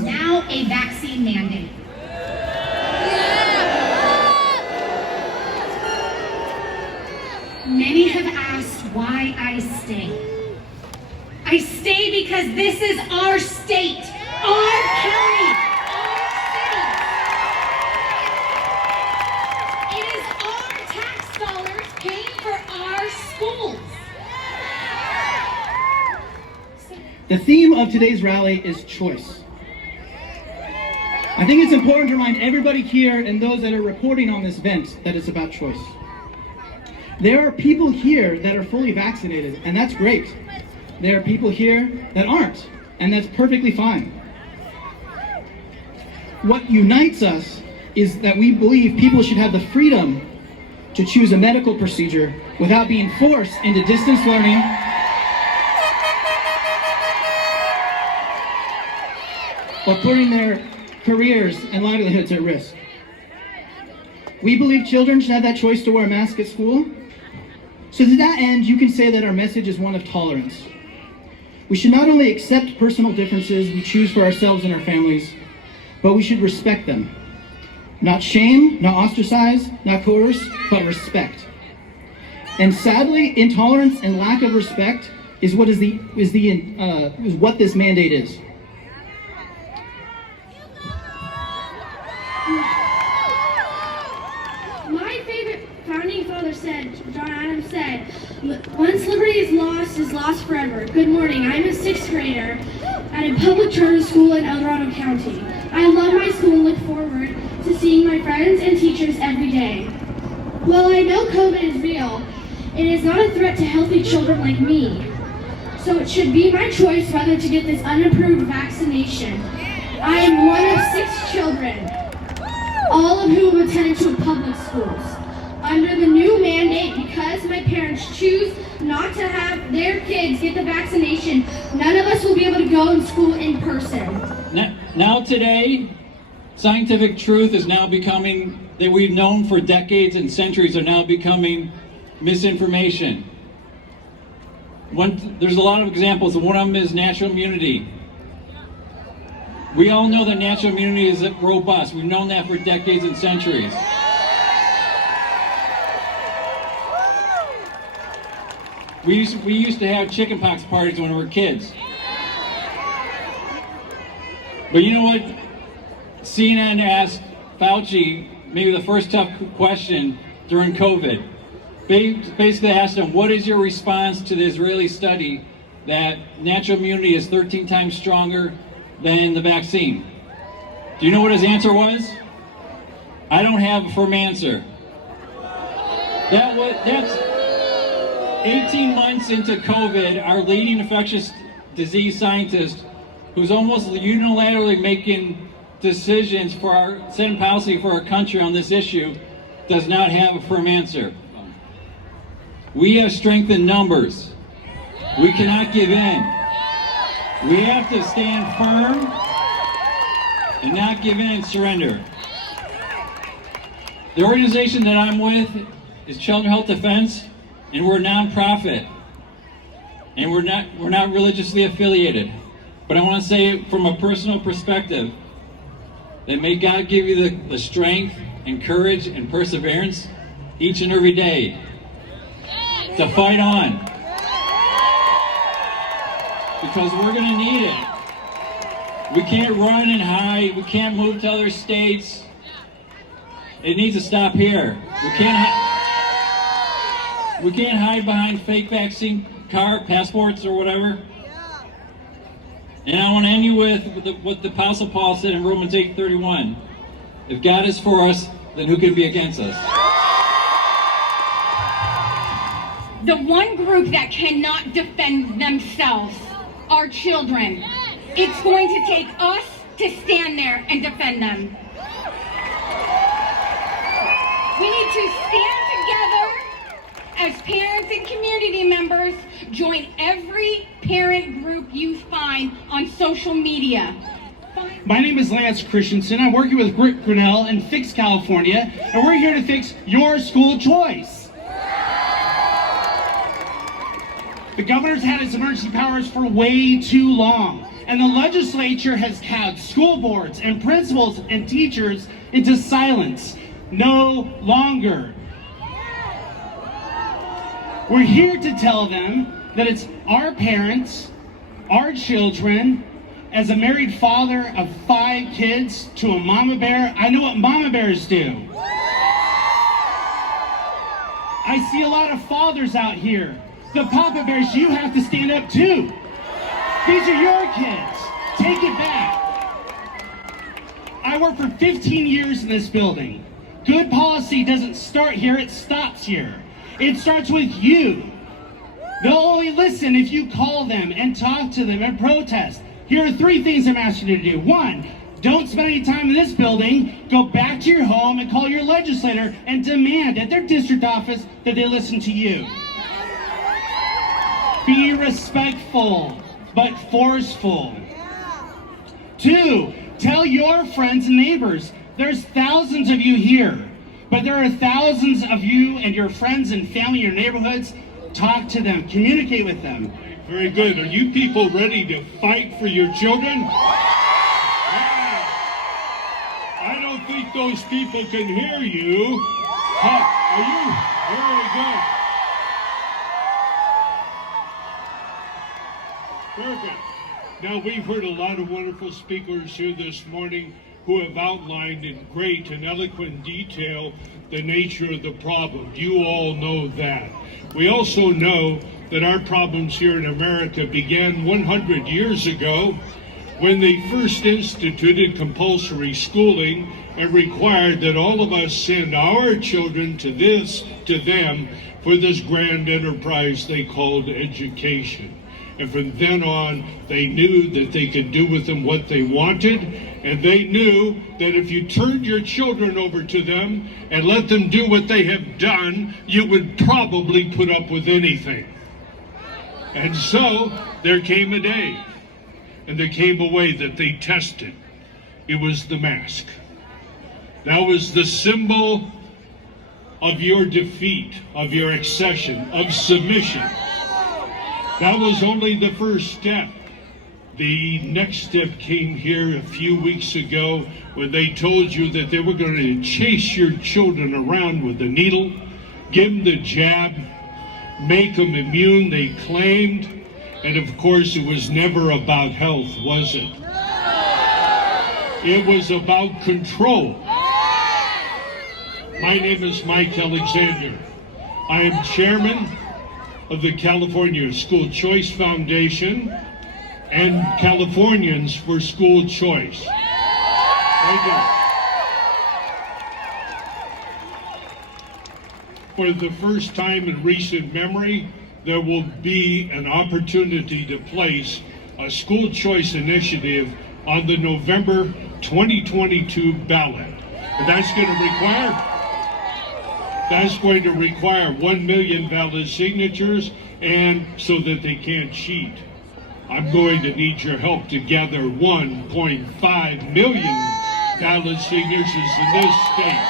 Now a vaccine mandate. Many have asked why I stay. I stay because this is our state, our county, our city. It is our tax dollars paying for our schools. The theme of today's rally is choice. I think it's important to remind everybody here and those that are reporting on this event that it's about choice. There are people here that are fully vaccinated, and that's great. There are people here that aren't, and that's perfectly fine. What unites us is that we believe people should have the freedom to choose a medical procedure without being forced into distance learning or putting their careers and livelihoods at risk. We believe children should have that choice to wear a mask at school. So to that end, you can say that our message is one of tolerance. We should not only accept personal differences we choose for ourselves and our families, but we should respect them. Not shame, not ostracize, not coerce, but respect. And sadly, intolerance and lack of respect is what is what this mandate is. My favorite founding father said, John Adams said, "Once liberty is lost forever." Good morning. I'm a 6th grader at a public charter school in El Dorado County. I love my school and look forward to seeing my friends and teachers every day. While I know COVID is real, it is not a threat to healthy children like me. So it should be my choice whether to get this unapproved vaccination. I am one of 6 children, all of whom attended to public schools. Under the new mandate, because my parents choose not to have their kids get the vaccination, none of us will be able to go to school in person. Now today, scientific truth is now becoming, that we've known for decades and centuries, are now becoming misinformation. There's a lot of examples. One of them is natural immunity. We all know that natural immunity is robust. We've known that for decades and centuries. We used to have chickenpox parties when we were kids. But you know what? CNN asked Fauci maybe the first tough question during COVID. Basically asked him, what is your response to the Israeli study that natural immunity is 13 times stronger than the vaccine? Do you know what his answer was? I don't have a firm answer. That's 18 months into COVID, our leading infectious disease scientist, who's almost unilaterally making decisions for our setting policy for our country on this issue, does not have a firm answer. We have strength in numbers. We cannot give in. We have to stand firm and not give in and surrender. The organization that I'm with is Children's Health Defense, and we're a nonprofit, and we're not religiously affiliated. But I want to say from a personal perspective that may God give you the strength and courage and perseverance each and every day to fight on, because we're going to need it. We can't run and hide. We can't move to other states. It needs to stop here. We can't hide behind fake vaccine passports or whatever. And I want to end you with what the Apostle Paul said in Romans 8:31. If God is for us, then who can be against us? The one group that cannot defend themselves are children. It's going to take us to stand there and defend them. We need to stand together as parents and community members. Join every parent group you find on social media. My name is Lance Christensen. I'm working with Rick Grinnell in Fix, California, and we're here to fix your school choice. The governor's had his emergency powers for way too long. And the legislature has cowed school boards and principals and teachers into silence. No longer. We're here to tell them that it's our parents, our children, as a married father of 5 kids to a mama bear, I know what mama bears do. I see a lot of fathers out here. The papa bears, you have to stand up too. These are your kids. Take it back. I worked for 15 years in this building. Good policy doesn't start here, it stops here. It starts with you. They'll only listen if you call them and talk to them and protest. Here are 3 things I'm asking you to do. 1, don't spend any time in this building. Go back to your home and call your legislator and demand at their district office that they listen to you. Be respectful, but forceful. 2, tell your friends and neighbors. There's thousands of you here, but there are thousands of you and your friends and family in your neighborhoods. Talk to them, communicate with them. Very good. Are you people ready to fight for your children? I don't think those people can hear you. Are you? Very good. Perfect. Now, we've heard a lot of wonderful speakers here this morning who have outlined in great and eloquent detail the nature of the problem. You all know that. We also know that our problems here in America began 100 years ago when they first instituted compulsory schooling and required that all of us send our children to them for this grand enterprise they called education. And from then on, they knew that they could do with them what they wanted, and they knew that if you turned your children over to them and let them do what they have done, you would probably put up with anything. And so there came a day, and there came a way that they tested. It was the mask. That was the symbol of your defeat, of your accession, of submission. That was only the first step. The next step came here a few weeks ago when they told you that they were going to chase your children around with a needle, give them the jab, make them immune, they claimed. And of course, it was never about health, was it? It was about control. My name is Mike Alexander. I am chairman of the California School Choice Foundation and Californians for School Choice. Right there. For the first time in recent memory, there will be an opportunity to place a school choice initiative on the November 2022 ballot. And that's going to require 1 million valid signatures, and so that they can't cheat. I'm going to need your help to gather 1.5 million valid signatures in this state.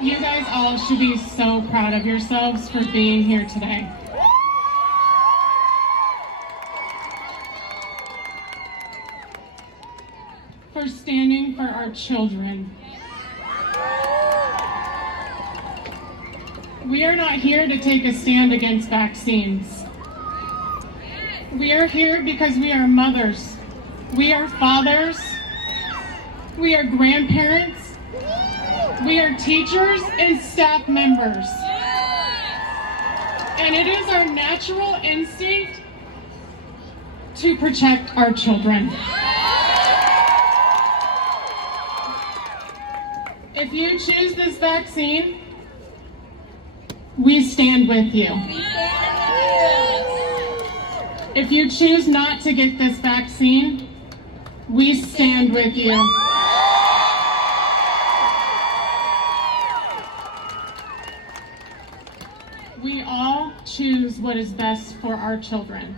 You guys all should be so proud of yourselves for being here today. For standing for our children. We are not here to take a stand against vaccines. We are here because we are mothers. We are fathers. We are grandparents. We are teachers and staff members. And it is our natural instinct to protect our children. If you choose this vaccine, we stand with you. If you choose not to get this vaccine, we stand with you. We all choose what is best for our children.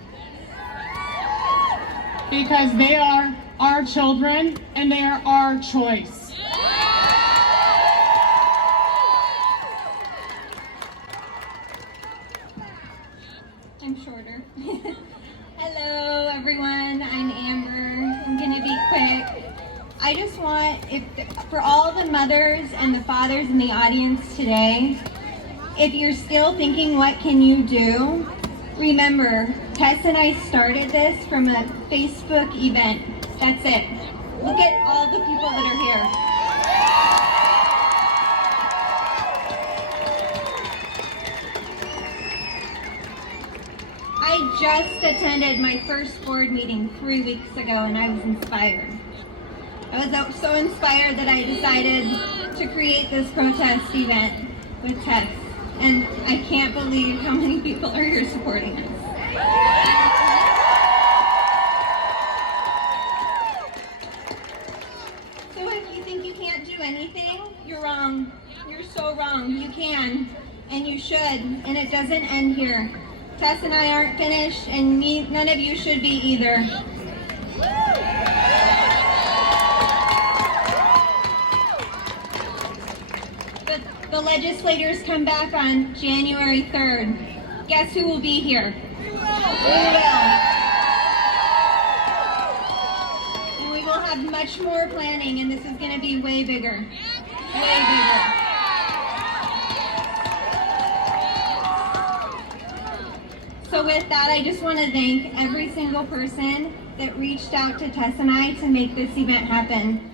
Because they are our children and they are our choice. I'm shorter. Hello everyone, I'm Amber. I'm gonna be quick. I just want, for all the mothers and the fathers in the audience today, if you're still thinking what can you do, remember, Tess and I started this from a Facebook event. That's it. Look at all the people that are here. I just attended my first board meeting 3 weeks ago and I was inspired. I was so inspired that I decided to create this protest event with Tess. And I can't believe how many people are here supporting us. So if you think you can't do anything, you're wrong. You're so wrong. You can, and you should, and it doesn't end here. Tess and I aren't finished, and none of you should be either. But the legislators come back on January 3rd. Guess who will be here? We will. And we will have much more planning, and this is going to be way bigger. Way bigger. So with that, I just want to thank every single person that reached out to Tess and I to make this event happen.